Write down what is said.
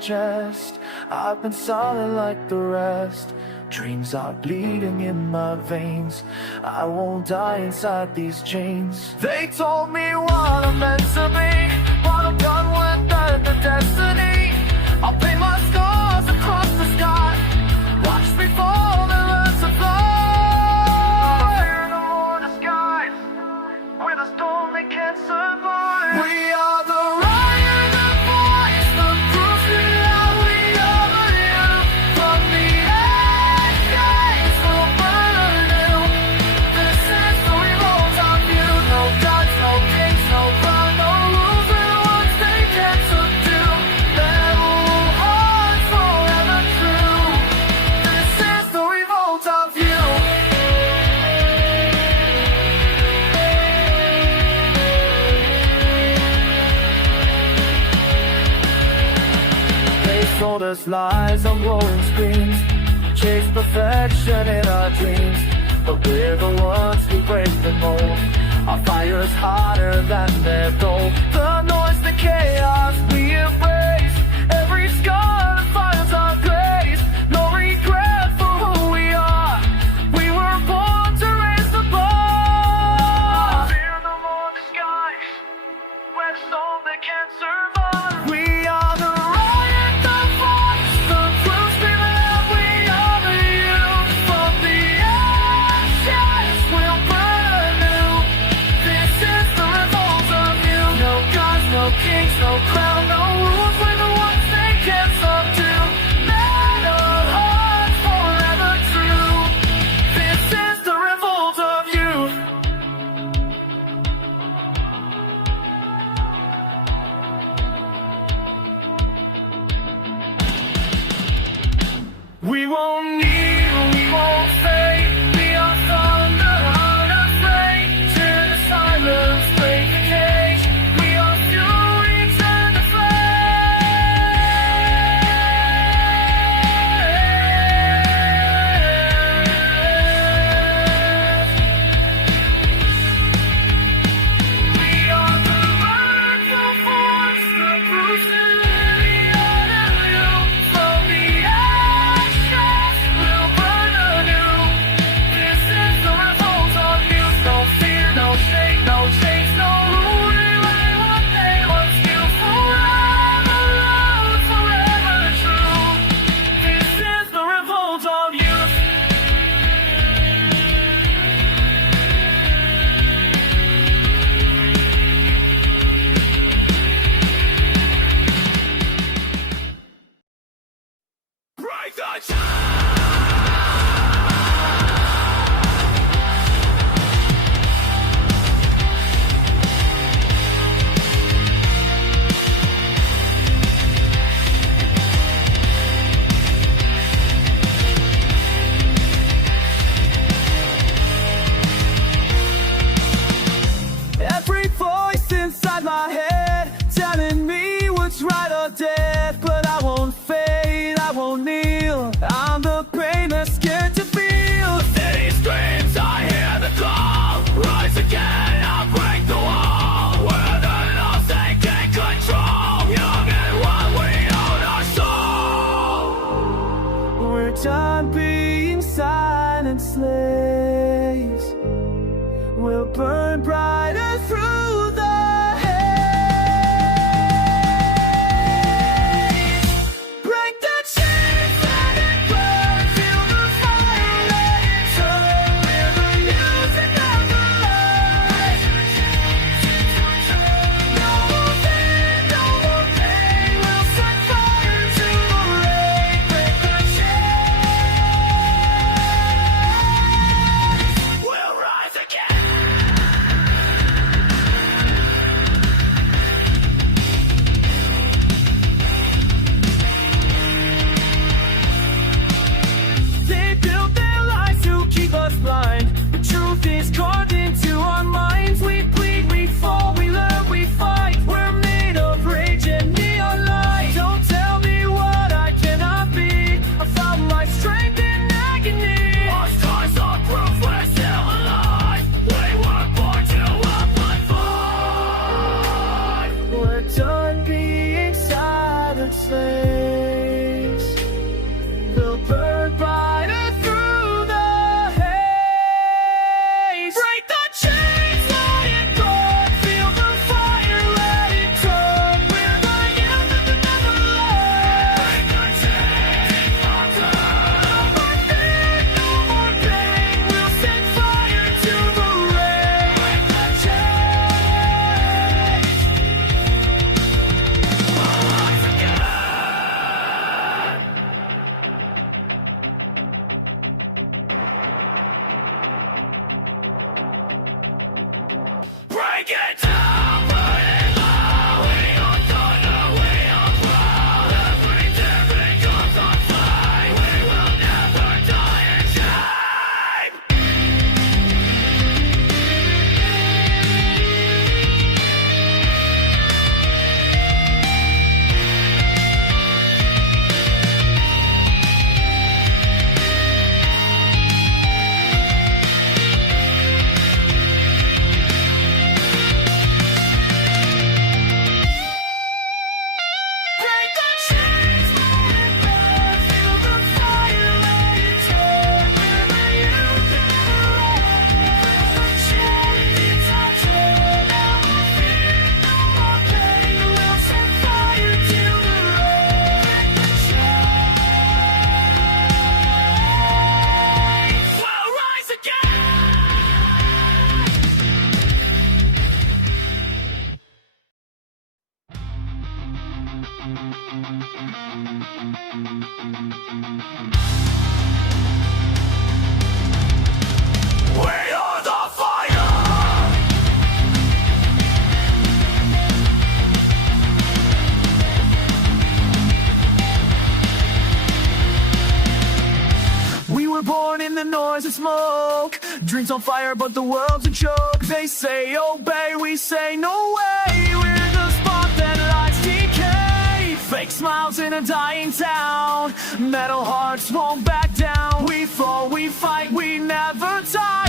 chest. I've been solid like the rest. Dreams are bleeding in my veins. I won't die inside these chains. They told me what I'm meant to be, what I'm done with, the destiny. I'll paint my scars across the sky. Watch me fall and learn to fly. Fear no more disguise. With a storm they can't survive. We are the riot, the voice, the proof that we are the youth. From the ashes we'll burn anew. This is the revolt of you. No gods, no kings, no crown, no rules. We're the ones they can't subdue. Metal hearts forever true. This is the revolt of you. They sold us lies on glowing screens, chase perfection in our dreams. But we're the ones who break the mold. Our fire is hotter than their gold. The noise, the chaos we embrace. Every scar defines our grace. No regret for who we are. We were born to raise the bar. Fear no more disguise. Where storm they can't survive. We are the riot, the voice, the proof that we are the youth. From the ashes we'll burn anew. This is the revolt of you. No gods, no kings, no crown, no rules. We're the ones they can't subdue. Metal hearts forever true. This is the revolt of you. We won't kneel, we won't fade. We are thunder, unafraid. Tear the silence, break the cage. We are fury, turn the We are the vertical force, the brutality of you. From the ashes we'll burn anew. This is the revolt of youth. No fear, no shame, no chains, no rule. Relay what they once knew. Forever love, forever true. This is the revolt of youth. Break the Every voice inside my head telling me what's right or dead. But I won't fade, I won't kneel. I'm the pain that's scared to feel. City screams, I hear the call. Rise again, I'll break the wall. We're the lost and can't control. Young and wild, we own our soul. We're done being silent slaves. We'll burn brighter through the haze. Break the chains, let it burn. Feel the fire, let it turn. We're the music of the light. No more fear, no more pain. We'll set fire to the rain. Break the chains. We'll rise again. break it down, burn it low. We are thunder, we are proud. Everything becomes on fire. We will never die in shame. Break the chains, let it burn. Feel the fire, let it turn. Wherever you go, chains are torn. Now we'll fear no more pain. We'll set fire to the road. Break the chains. We'll rise again. We are the fire. We were born in the noise of smoke. Dreams on fire, but the world's a joke. They say obey, we say no way. We're the spark that lights decay. Fake smiles in a dying town. Metal hearts won't back down. We fall, we fight, we never die.